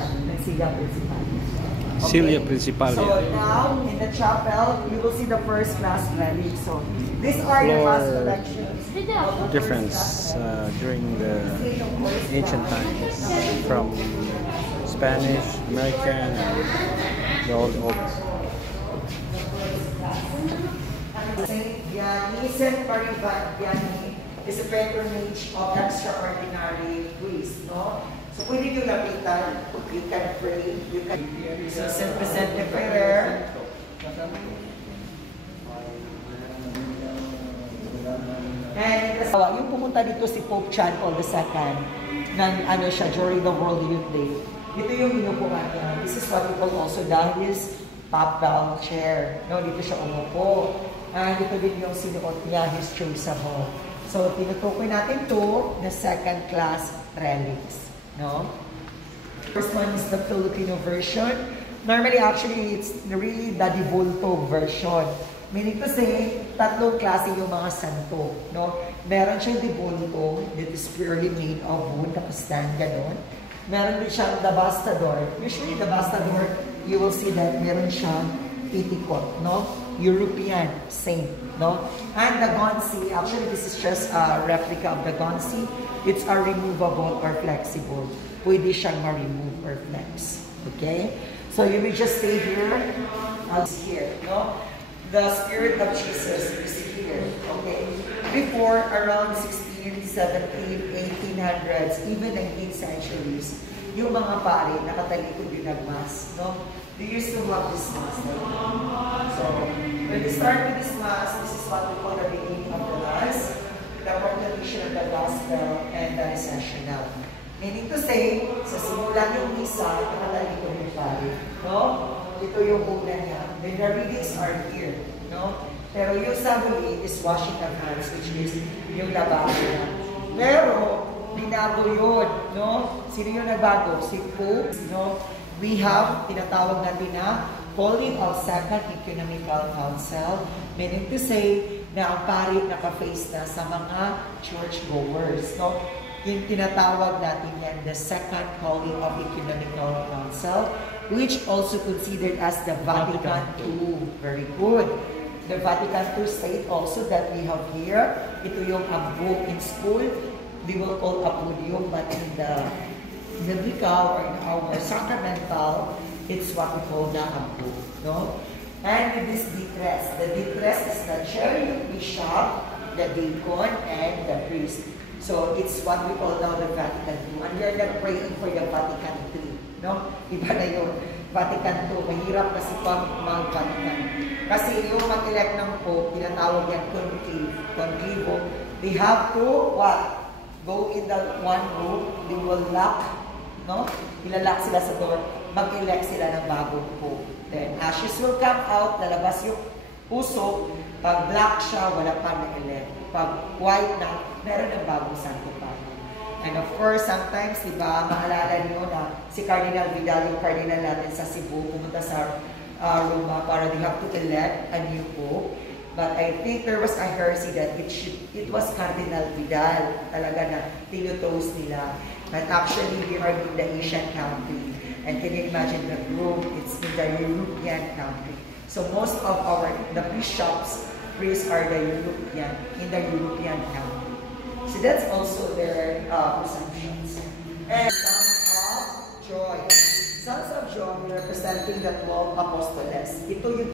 Principal, ng Silla Principal. Okay? Silla Principal. So now, in the chapel, you will see the first class relics. So these are the past collections. Difference during the ancient times from Spanish, American, and the old. Saint Vianney, Saint Vianney is a patronage of extraordinary priests, no? So pwede nyo lapitan, you can pray, you can present the prayer. And yung pumunta dito si Pope John Paul II ng ano siya during the World Youth Day. Dito yung inupuan niya. This is what we call also his papal chair. No, dito siya umupo. Dito din yung sinuot niya, his choosable. So tinutukoy natin to the second class relics. No? First one is the Filipino version. Normally, actually, it's really the de Volto version. Meaning to say, tatlong klase yung mga santo. No? Meron siyang de Volto that is purely made of wood, tapos stand, gano'n. Meron din siyang the Bastador. Usually, the Bastador, you will see that meron siyang pitikot, no? European saint, no? And the Gonsi, actually, this is just a replica of the Gonsi. It's a removable or flexible. Pwede siyang ma-remove or flex. Okay? So you will just stay here. Here, no? The Spirit of Jesus is here. Okay? Before, around 16, 17, 1800s, even 19th centuries, yung mga pare nakatalikod yung nagmas, no? They used to have this mass. So, when they start with this mass, this is what we call the beginning of the mass, the proclamation of the gospel, and the recessional. Meaning to say, sa simulan yung misa, nakatalikod yung pare, no? Ito yung una niya. Then the readings are here, no? Pero yung sa huli is washing of hands, which is yung labahan na. Pero, binago yun, no? Sino yung nagbago? Si Pope, no? We have, tinatawag natin na calling of Second Ecumenical Council, meaning to say na ang pari naka-face na sa mga church-goers, no? Yung tinatawag natin yan, the Second Calling of Ecumenical Council, which also considered as the Vatican II. Very good. The Vatican II state also that we have here, ito yung book in school, we will call Apodium, but in the biblical or in our sacramental, it's what we call the Abbo, no? And with this detress, the detress is the chair, the bishop, the deacon, and the priest. So it's what we call now the Vatican II. And you're not praying for the Vatican III, no? Iba na yung Vatican II. Mahirap kasi pang mag-Vatican. Kasi yung mag-elect ng Pope, tinatawag yan conclave. They have to, what? Go in the one room, they will lock, no? Ilalak sila sa door, mag-elect sila ng bagong Pope. Then ashes will come out, lalabas yung puso. Pag black siya, wala pa na-elect. Pag white na, meron ng bagong Santo Padre. And of course, sometimes, diba, maalala niyo na si Cardinal Vidal, yung Cardinal natin sa Cebu, pumunta sa Roma para they have to elect a new Pope. But I think there was a heresy that it was Cardinal Vidal talaga na tinutoast nila. But actually, we are in the Asian country. And can you imagine the group? It's in the European country. So most of the bishops, priests are the European, in the European country. So that's also their assumptions. And Sons of Joy. Sons of Joy representing the 12 Apostles. Ito yung